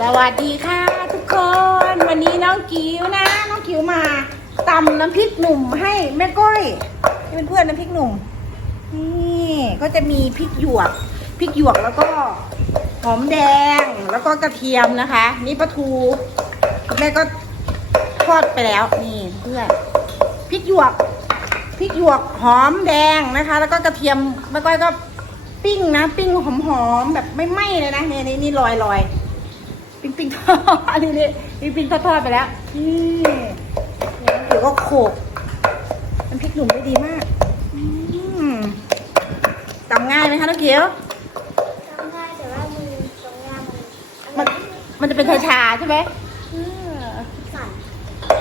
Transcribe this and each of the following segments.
สวัสดีค่ะทุกคน วันนี้น้องกิ๋วนะ น้องกิ๋วมาตำน้ำพริกหนุ่มให้แม่ก้อยให้เป็นเพื่อนน้ำพริกหนุ่มนี่ก็จะมีพริกหยวกพริกหยวกแล้วก็หอมแดงแล้วก็กระเทียมนะคะ นี่ปลาทูแม่ก็ทอดไปแล้วนี่เพื่อนพริกหยวกพริกหยวกหอมแดงนะคะ แล้วก็กระเทียมแม่ก้อยก็ปิ้งนะ ปิ้งหอมๆแบบไม่ไหม้เลยนะเนี่ยนี่ลอยลอย ปิ้งปิ้งทอดอันนี้นี่ปิ้งปิ้งทอดทอดไปแล้วนี่เดี๋ยวก็โขกน้ำพริกหนุ่มได้ดีมากอืมตำง่ายไหมคะน้องเกียวทำได้แต่ว่ามือตรงเนี้ยมันมันมันจะเป็นชาชาๆใช่ไหมเออสั่น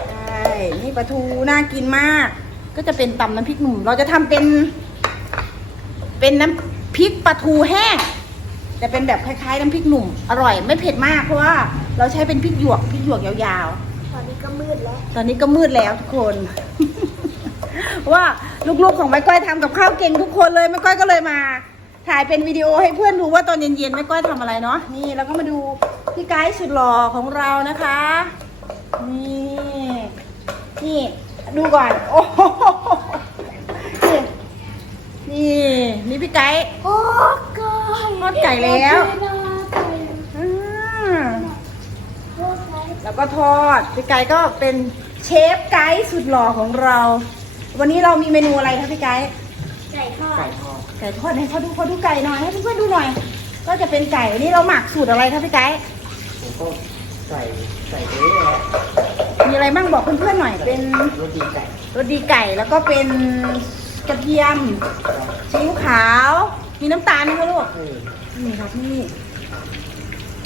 ใช่นี่ปลาทูน่ากินมาก ก็จะเป็นตำน้ำพริกหนุ่ม เราจะทำเป็น เป็นน้ำพริกปลาทูแห้ง จะเป็นแบบคล้ายๆน้ำพริกหนุ่ม อร่อยไม่เผ็ดมากเพราะว่าเราใช้เป็นพริกหยวกพริกหยวกยาวๆ ตอนนี้ก็มืดแล้ว ตอนนี้ก็มืดแล้วทุกคน ว่าลูกๆของแม่ก้อยทำกับข้าวเก่งทุกคนเลยแม่ก้อยก็เลยมา ถ่ายเป็นวิดีโอให้เพื่อนดูว่าตอนเย็นๆแม่ก้อยทำอะไรเนาะนี่แล้วก็มาดูพี่ไกด์สุดหล่อของเรานะคะนี่นี่ดูก่อน โอ้โหนี่ นี่นี่พี่ไกด์โอ้กอยทอดไก่แล้วไก่อ่าโอ้ไก่แล้วก็ทอดพี่ไก่ก็เป็นเชฟไกด์สุดหล่อของเรา วันนี้เรามีเมนูอะไรคะพี่ไก่ไก่ทอดไก่ทอดให้เขาดูเขาดูไก่หน่อยให้เพื่อนๆดูหน่อย ก็จะเป็นไก่วันนี้เราหมักสูตรอะไรคะพี่ไก่ผมก็ใส่ใส่ไปเรื่อยมีอะไรบ้างบอกเพื่อนๆหน่อย เป็นๆรสดีไก่รสดีไก่แล้วก็เป็น กระเทียมซีอิ๊วขาว มีน้ำตาลไหมคะลูกนี่ครับนี่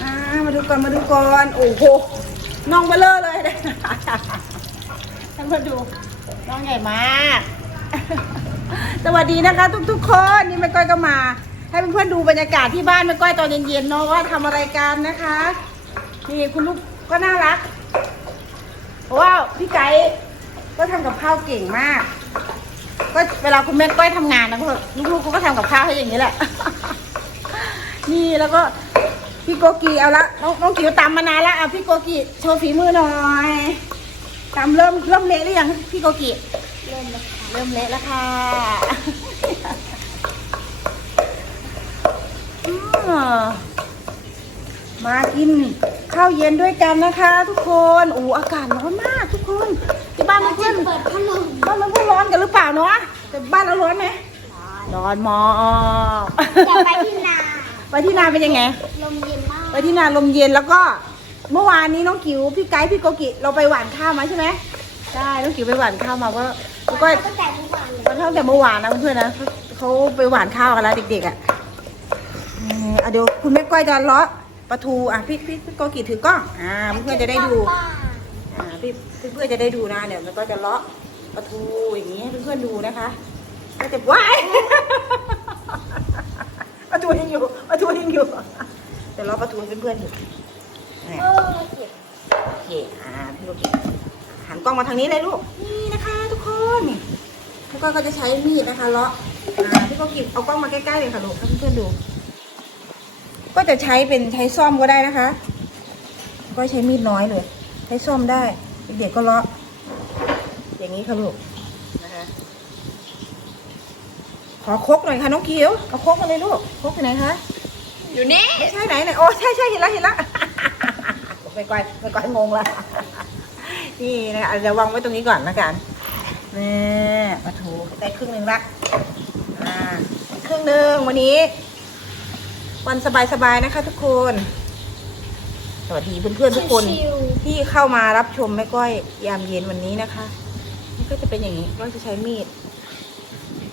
อ่ามาดูก่อนมาดูก่อนโอ้โหน้องเบลเลอร์เลยนะท่านมาดูน้องใหญ่มาก สวัสดีนะคะ ทุกๆคนนี่แม่ก้อยก็มา ให้เพื่อนๆดูบรรยากาศที่บ้านแม่ก้อยตอนเย็นๆเนาะว่าทำอะไรกันนะคะนี่คุณลูกก็น่ารักเพราวพี่ไก่ก็ทำกับข้าวเก่งมาก ก็เวลาคุณแม่ก้อยทำงานนะก็ลูกๆเขาก็ทำกับข้าวให้อย่างนี้แหละ นี่แล้วก็พี่โกกีเอาละน้องน้องกิ๋วตำมานานละเอาพี่โกกีโชว์ฝีมือหน่อยตำเริ่มเริ่มเละหรือยังพี่โกกีเริ่มแล้วค่ะเริ่มเละแล้วค่ะอืม มากินข้าวเย็นด้วยกันนะคะ ทุกคนโอ้อากาศร้อนมากทุกคนที่บ้านเราเพื่อนจะเปิดพัดลมบ้านเพื่อนร้อนกันหรือเปล่าเนาะแต่บ้านเราร้อนไหมร้อนมากอยากไปที่นา ไปที่นาเป็นยังไง ลมเย็นมาก ไปที่นาลมเย็นแล้วก็ เมื่อวานนี้น้องกิ๋วพี่ไกด์พี่โกกิเราไปหว่านข้าวมาใช่ไหมใช่น้องกิ๋วไปหว่านข้าวมาก็แล้วก็ตั้งแต่ทุกวันเลยมันเท่าแต่เมื่อวานนะเพื่อนๆนะเขาเขาไปหว่านข้าวกันแล้วเด็กๆอะเอออะเดี๋ยวคุณแม่ก้อยจะเลาะ ปลาทูอะพี่พี่พี่โกกิถือกล้องอ่าเพื่อนๆจะได้ดูป้าอ่าพี่เพื่อนๆจะได้ดูนะเดี๋ยวแม่ก้อยจะเลาะปลาทูอย่างนี้ให้เพื่อนๆดูนะคะ ก็จะว้ายปลาทูยังอยู่ปลาทูยังอยู่เดี๋ยวเลาะปลาทูให้เพื่อนๆเห็นเนี่ยเออเก็บโอเคอ่าพี่ลูกหันกล้องมาทางนี้เลยลูกนี่นะคะ ทุกคนแล้วก็ก็จะใช้มีดนะคะเลาะอ่าพี่ก็กิบเอากล้องมาใกล้ๆเลยค่ะลูกให้เพื่อนๆดู ก็จะใช้เป็นใช้ซ่อมก็ได้นะคะ ก็ใช้มีดน้อยเลย ใช้ซ่อมได้ เด็กๆก็เลาะ อย่างนี้ค่ะลูกนะคะขอครกหน่อยค่ะน้องกิ๋วเอาครกมาเลยลูกครกอยู่ไหนคะอยู่นี่ไม่ใช่ไหนไหนโอ้ใช่ใช่เห็นแล้วเห็นแล้วไปก่อยไปก่อยงงละนี่นะคะเดี๋ยววางไว้ตรงนี้ก่อนนะกันนี่ปลาทูได้ครึ่งหนึ่งละอ่าครึ่งหนึ่งวันนี้ วันสบายๆนะคะทุกคน สวัสดีเพื่อนๆทุกคนชิวที่เข้ามารับชมแม่ก้อยยามเย็นวันนี้นะคะนี่ก็จะเป็นอย่างนี้ก็จะใช้มีด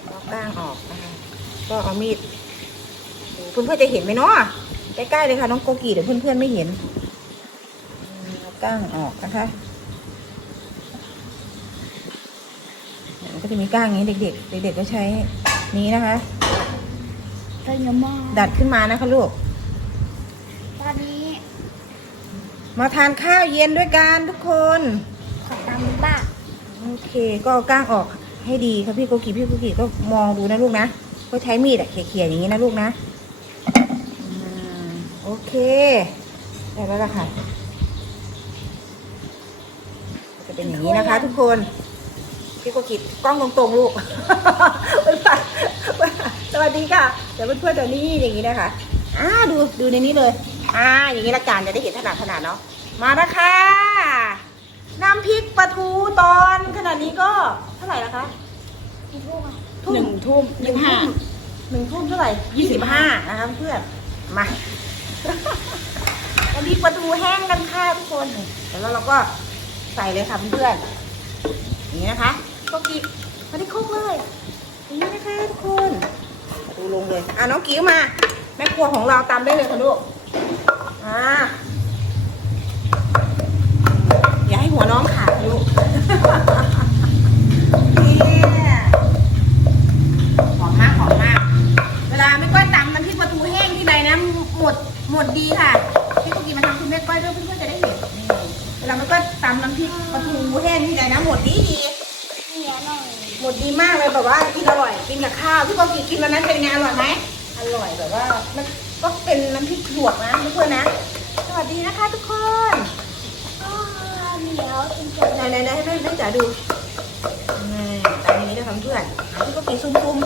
เอาก้างออกนะคะก็เอามีดดูเพื่อนๆจะเห็นไหมเนาะใกล้ๆเลยค่ะน้องโกกีเดี๋ยวเพื่อนๆไม่เห็นอืมเอาก้างออกนะคะมันก็จะมีก้างอย่างนี้เด็กๆเด็กๆก็ใช้นี้นะคะ ๆเป็นยังมากดัดขึ้นมานะคะลูก ตอนนี้มาทานข้าวเย็นด้วยกันทุกคน ขอตามบ้านโอเค ก็เอาก้างออกให้ดีครับพี่โกกีพี่โกกีก็มองดูนะลูกนะ ก็ใช้มีดอะเขี่ยๆอย่างนี้นะลูกนะอืมโอเค ได้แล้วล่ะค่ะ จะเป็นอย่างนี้นะคะทุกคน พี่โกกิกล้องตรงๆลูกสวัสดีค่ะ เดี๋ยวเพื่อนๆเดี๋ยวนี้อย่างนี้นะคะอ่าดูดูในนี้เลย อ่า อย่างนี้ละกันจะได้เห็นขนาดขนาดเนาะมานะคะน้ำพริกปลาทูตอนขนาดนี้ก็เท่าไหร่ละคะกี่ทุ่มอะทุ่มหนึ่งทุ่มหนึ่งทุ่มหนึ่งทุ่มเท่าไหร่ยี่สิบห้านะคะเพื่อนมาน้ำพริกปลาทูแห้งกันค่ะทุกคนแล้วเราก็ใส่เลยค่ะเพื่อนๆอย่างนี้นะคะ ก็กิมาที่คุกเลยนี้นะคะทุกคนปลาทูลงเลย อะน้องกิ้วมา แม่ครัวของเราตามได้เลยค่ะลูก อ่า อย่าให้หัวน้องขาดลูกเนี่ยหอมมากหอมมาก เวลาแม่ก้อยตำน้ำพริกปลาทูแห้งที่ใดนะหมดหมดดีค่ะพี่กุกีมาทำคุณแม่ก้อยด้วยเพื่อนๆจะได้เห็นเวลาแม่ก้อยตำน้ำพริกปลาทูแห้งที่ใดนะหมดดีดี หน่อยหมดดีมากเลยแบบว่ากินอร่อยกินกับข้าวพี่กุกีกินวันนั้นเป็นไงอร่อยไหมอร่อยแบบว่ามันก็เป็นน้ำพริกหยวกนะเพื่อนๆนะ สวัสดีนะคะทุกคนอ้าวเหนียวจนเกินไหนไหนไหนให้แม่แม่จ๋าดูนี่ตามนี้นะคะเพื่อนเอาพี่กุกีซุ่มซุ่ม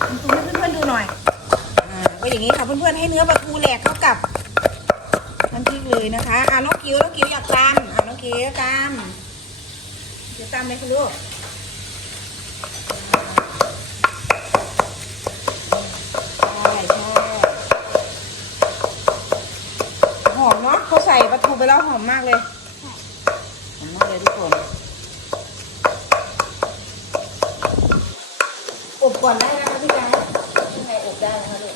ซุ่มซุ่มให้เพื่อนๆดูหน่อยอ่าก็อย่างนี้ค่ะเพื่อนๆให้เนื้อปลาทูแหลกเข้ากับน้ำพริกเลยนะคะอ่าน้องกิ้วน้องกิ้วอยากตำอ่าน้องกิ้วตำเดี๋ยวตำเลยคุณลูก ใช่ใช่หอมเนาะเขาใส่ปลาทูไปแล้วหอมมากเลย หอมมากเลยทุกคนอบก่อนได้นะคะพี่กายข้างในอบได้นะคะลูก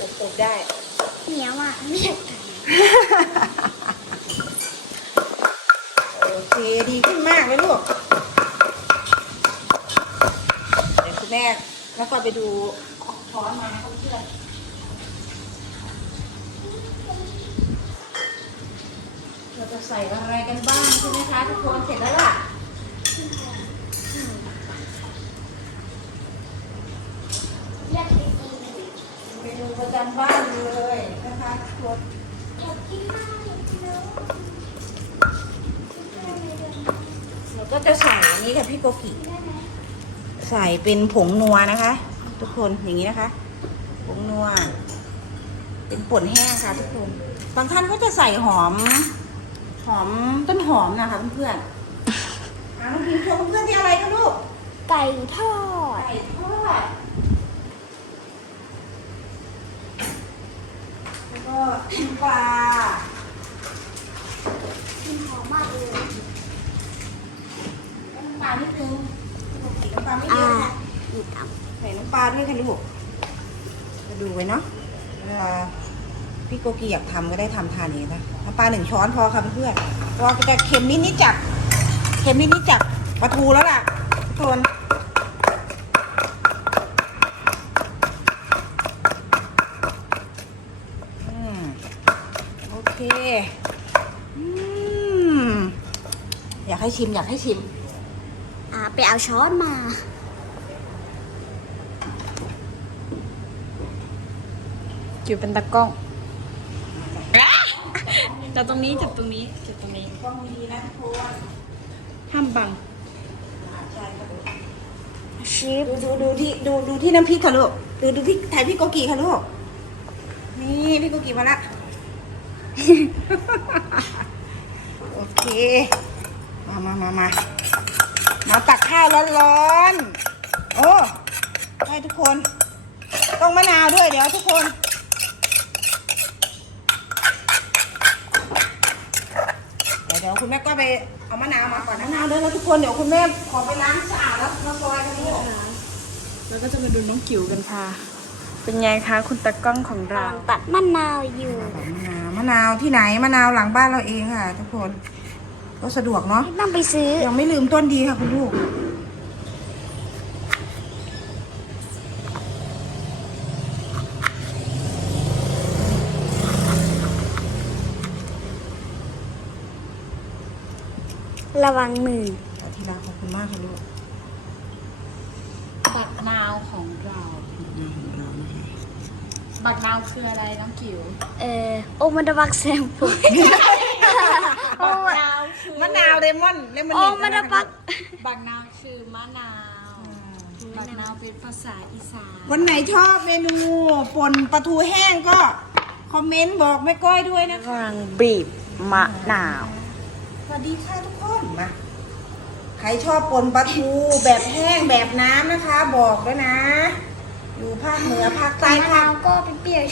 อบอบได้ เหนียวอะไม่อยากกัดโอเคดีขึ้นมากเลยลูก เดี๋ยวคุณ แม่แล้วก็ไปดูช้อนมาเพื่อนเราจะใส่อะไรกันบ้างใช่ไหมคะทุกคนเสร็จแล้วล่ะอยากกินอีกเมนูประจำบ้านเลยนะคะตัวอยากกินมากเลยเนอะเราก็จะใส่อันนี้กับพี่โกกี้ ใส่เป็นผงนัวนะคะ ทุกคนอย่างนี้นะคะ ผงนัว เป็นป่นแห้งค่ะทุกคน บางท่านก็จะใส่หอม หอมต้นหอมนะคะเพื่อนๆอะน้องพิมพ์โชว์เพื่อนๆที่อะไรคะลูกไก่ทอดไก่ทอดแล้วก็น้ำปลากินหอมมากเลยน้ำปลานิดนึงน้ำปลาไม่เยอ่าอะค่ะอีกอะใส่น้ำปลาด้วยค่ะลูกมาดูไว้เนาะเวลาพี่โกกีอยากทำก็ได้ทำทานเองนะน้ำปลาหนึ่งช้อนพอค่ะเพื่อนๆเพราะว่าจะเค็มนิดนิดๆจากเค็มนิดนิดๆจากปลาทูแล้วล่ะทุกคนอืมโอเค อืมอยากให้ชิมอยากให้ชิม ไปเอาช้อนมาจิ๋วเป็นตะกล้องจับตรงนี้จับตรงนี้จับตรงนี้กล้องดีนะทุกคนห้ามบังใช่ค่ะลูกชิปดูดูดูที่ดูดูที่น้ำพริกค่ะลูกดูดูที่ถ่ายพี่โกกีค่ะลูกนี่พี่โกกีมาละโอเค มามามามา มาตักข้าวร้อนๆ โอ้ให้ทุกคน ต้องมะนาวด้วยเดี๋ยวทุกคนเดี๋ยวเดี๋ยวคุณแม่ก็ไปเอามะนาวมาก่อนมะนาวเด้อแล้วทุกคนเดี๋ยวคุณแม่ขอไปล้างสะอาดแล้วมาซอยกันลูกแล้วก็จะมาดูน้องกิ๋วกันค่ะ เป็นไงคะคุณตะกล้องของเรากำลังตัดมะนาวอยู่มะนาวมะนาวที่ไหนมะนาวหลังบ้านเราเองค่ะ ทุกคน ก็สะดวกเนาะไม่ต้องไปซื้อ ยังไม่ลืมต้นดีค่ะคุณลูก ระวังมืออาทีละขอบคุณมากค่ะลูกตักนาวของเรานาวของเรานะคะบักนาวคืออะไรน้องกิ๋วเออโอมันดาบักแซมพู โอ้ บักนาวคือ มะนาวเลมอนเลมอนโอมันดาบักบักนาวคือมะนาวบักนาวเป็นภาษาอีสานวันไหนชอบเมนูป่นปลาทูแห้งก็ คอมเมนต์บอกแม่ก้อยด้วยนะคะกำลังบีบมะนาว สวัสดีค่ะทุกคนมาใครชอบป่นปลาทูแบบแห้งแบบน้ำนะคะ บอกด้วยนะ อยู่ภาคเหนือภาคใต้มะภาคนาวก็เปรี้ยว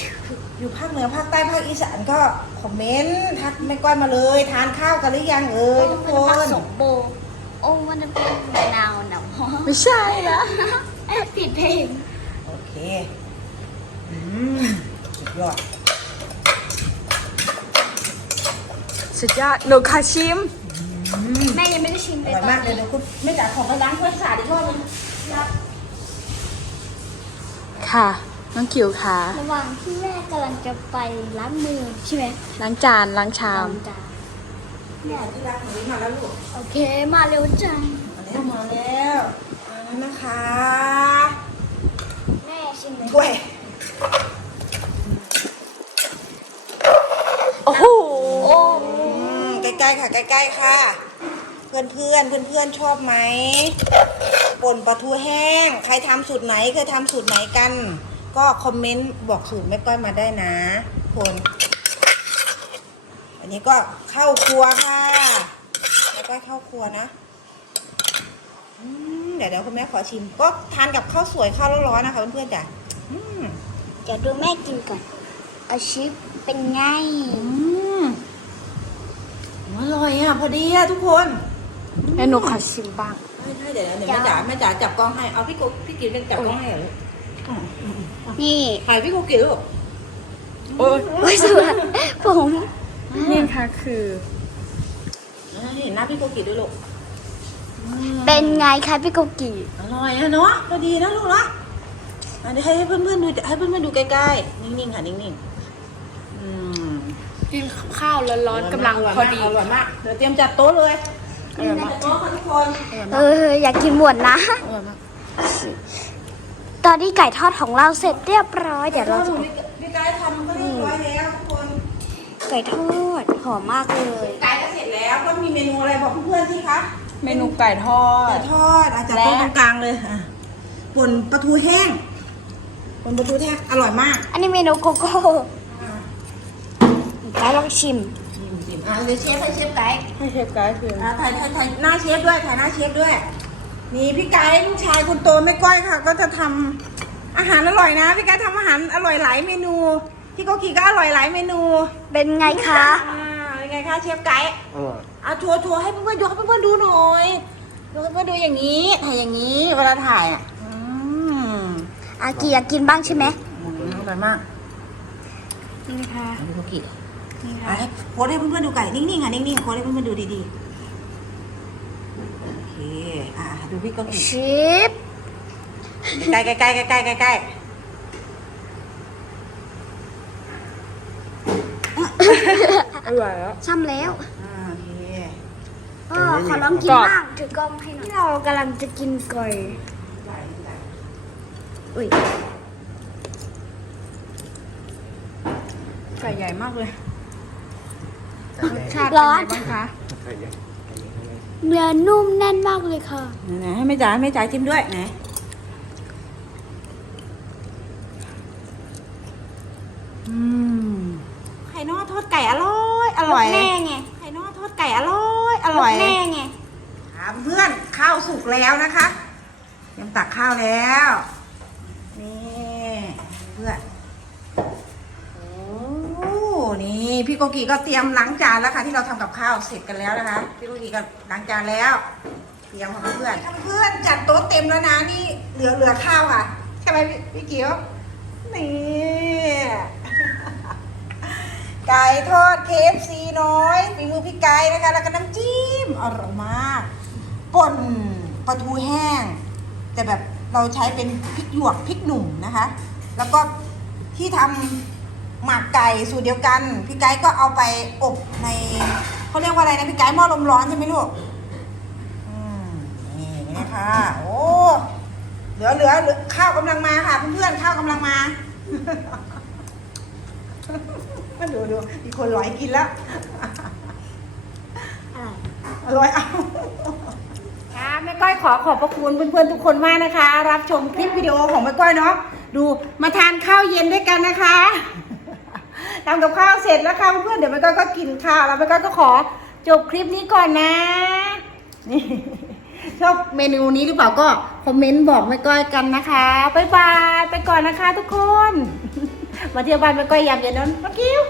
อยู่ภาคเหนือภาคใต้ภาคอีสานก็คอมเมนต์ทักแม่ก้อยมาเลย ทานข้าวกันหรือยังเอ่ยทุกคผนสมโบโอ้มันจะเป็นมะนาวหนำหอมไม่ใช่นะผิดเพลงโอเคอืมสุดยอดสุดยอดหนูขอชิมแม่ยังไม่ได้ชิมอเลยร่อยตอนมากเลยนี้เดี๋ยวคุณไม่จ่ายของไปล้างเพื่อนสาดอีกรอบนึงค่ะ น้องกิ๋วค่ะระหว่างที่แม่กำลังจะไปล้างมือใช่ไหมล้างจานล้างชาม ล้างจานเนี่ยที่ร้านของนี้มาแล้วลูกโอเคมาเร็วจังมาแล้วมาแล้วมาแล้วนะคะแม่ชิมเลยกล้วยโอ้โหอืมใกล้ๆค่ะ ใกล้ๆค่ะ เพื่อนเพื่อนเพื่อนเพื่อนๆชอบไหมป่นปลาทูแห้ง ใครทำสูตรไหนเคยทำสูตรไหนกัน ก็คอมเมนต์บอกสูตรแม่ก้อยมาได้นะทุกคน อันนี้ก็เข้าครัวค่ะแม่ก้อยเข้าครัวนะอืมเดี๋ยวเดี๋ยวคุณแม่ขอชิม ก็ทานกับข้าวสวยข้าวร้อนๆนะคะเพื่อนๆจ้ะอืมเดี๋ยวดูแม่กินก่อนอาชิปเป็นไงอืมอร่อยอะพอดีอะทุกคนแล้วหนูขอชิมบ้างใช่ใช่เดี๋ยวเดี๋ยวแม่จ๋าแม่จ๋าจับกล้องให้ เอาพี่กุ๊กพี่กินเป็นจับกล้องให้เหรอลูกอืมอืมอืม นี่ถ่ายพี่กุ๊กกินลูกโอ้ยโอ้ยสวยผมนี่ค่ะคืออ่าเห็นหน้าพี่กุ๊กกินด้วยลูกอืมเป็นไงคะพี่กุกกี้อร่อยอะเนาะพอดีนะลูกเนาะอะเดี๋ยวให้ให้เพื่อนๆดูให้เพื่อนๆดูใกล้ๆนิ่งๆค่ะนิ่งๆอืมกินข้าวร้อนๆกำลังพอดีอร่อยมากเดี๋ยวเตรียมจัดโต๊ะเลยอร่อยมากจัดโต๊ะค่ะทุกคนเอออยากกินหมดนะอร่อยมาก ตอนนี้ไก่ทอดของเราเสร็จเรียบร้อยเดี๋ยวเราจะพี่กายทำก็เรียบร้อยแล้วทุกคนไก่ทอดหอมมากเลยไก่ก็เสร็จแล้วก็มีเมนูอะไรบอกเพื่อนๆที่คะเมนูไก่ทอไก่ดทอดอาจจะโต๊ะตรงกลางเลยอะป่นปลาทูแห้งป่นปลาทูแห้งอร่อยมาก อันนี้เมนูโกโก้อะไก่ลองชิมชิมชิมอะเดี๋ยวเชฟให้เชฟไก่ให้เชฟไก่คืออะถ่ายถ่ายถ่ายหน้าเชฟด้วยถ่ายหน้าเชฟด้วย นี่พี่ไก่ลูกชายคนโตแม่ก้อยค่ะ ก็จะทำอาหารอร่อยนะพี่ไก่ทำอาหารอร่อยหลายเมนูพี่โกกีก็อร่อยหลายเมนูเป็นไงคะอ่าเป็นไงคะเชฟไก่อร่อยเอาชัวร์ชัวร์ให้เพื่อนๆยกให้เพื่อนๆดูหน่อยยกให้เพื่อนๆดูอย่างนี้ถ่ายอย่างนี้ เวลาถ่ายอะอืมอากีอยากกินบ้างใช่ไหมอืมอร่อยมากนี่ค่ะพี่โกกีนี่อะค่ะให้โพสให้เพื่อนๆดูไก่นิ่งๆค่ะนิ่งๆโพสให้เพื่อนๆดูดีๆโอเคอะดูพี่โกกีชิปใกล้ใกล้ใกล้ใกล้ใกล้ใกล้อร่อยแล้ว ช่ำแล้วอ่าโอเคเออขอลองกินกรอบบ้างถือกล้องให้หน่อยเรากำลังจะกินไก่อุ้ยไก่ใหญ่มากเลยจัดรเลสยชาติเป็นไงบ้างคะใส่ยัง เนื้อนุ่มแน่นมากเลยค่ะไหนๆให้แม่จ๋าให้แม่จ๋าชิมด้วยไหนอืมไข่นอกทอดไก่อร่อยอร่อยแน่ไงไข่นอกทอดไก่อร่อยอร่อยแน่ไงครับเพื่อนข้าวสุกแล้วนะคะเตรียมตักข้าวแล้ว นี่เพื่อนโอ้ นี่พี่โกกีก็เตรียมล้างจานแล้วค่ะ ที่เราทำกับข้าวเสร็จกันแล้วนะคะ พี่โกกีก็ล้างจานแล้ว เตรียมค่ะเพื่อนเพื่อนจัดโต๊ะเต็มแล้วนะนี่เหลือเหลือข้าวค่ะใช่ไหมพี่เกียวนี่ไก่ทอด KFC น้อยฝีมือพี่ไก่นะคะ แล้วก็น้ำจิ้มอร่อยมากป่นปลาทูแห้ง แต่แบบเราใช้เป็นพริกหยวกพริกหนุ่มนะคะ แล้วก็ที่ทำ หมักไก่สูตรเดียวกัน พี่ไก่ก็เอาไปอบในเขาเรียกว่าอะไรนะพี่ไก่หม้อลมร้อนใช่ไหมลูกนี่นะคะโอ้เหลือเหลือข้าวกำลังมาค่ะเพื่อนๆข้าวกำลังมามาดูดูมีคนร้อยกินแล้วอร่อยเอาค่ะแม่ก้อยขอขอบพระคุณเพื่อนๆทุกคนมากนะคะ รับชมคลิปวิดีโอของแม่ก้อยเนาะดูมาทานข้าวเย็นด้วยกันนะคะ ทำกับข้าวเสร็จแล้วค่ะเพื่อนเดี๋ยวแม่ก้อยก็กินข้าวแล้วแม่ก้อยก็ขอจบคลิปนี้ก่อนนะนี่ชอบเมนูนี้หรือเปล่าก็คอมเมนต์บอกแม่ก้อยกันนะคะบ๊ายบายไปก่อนนะคะ ทุกคน มาเที่ยวบ้านแม่ก้อยยามเย็นนั้นน้องกิ้ว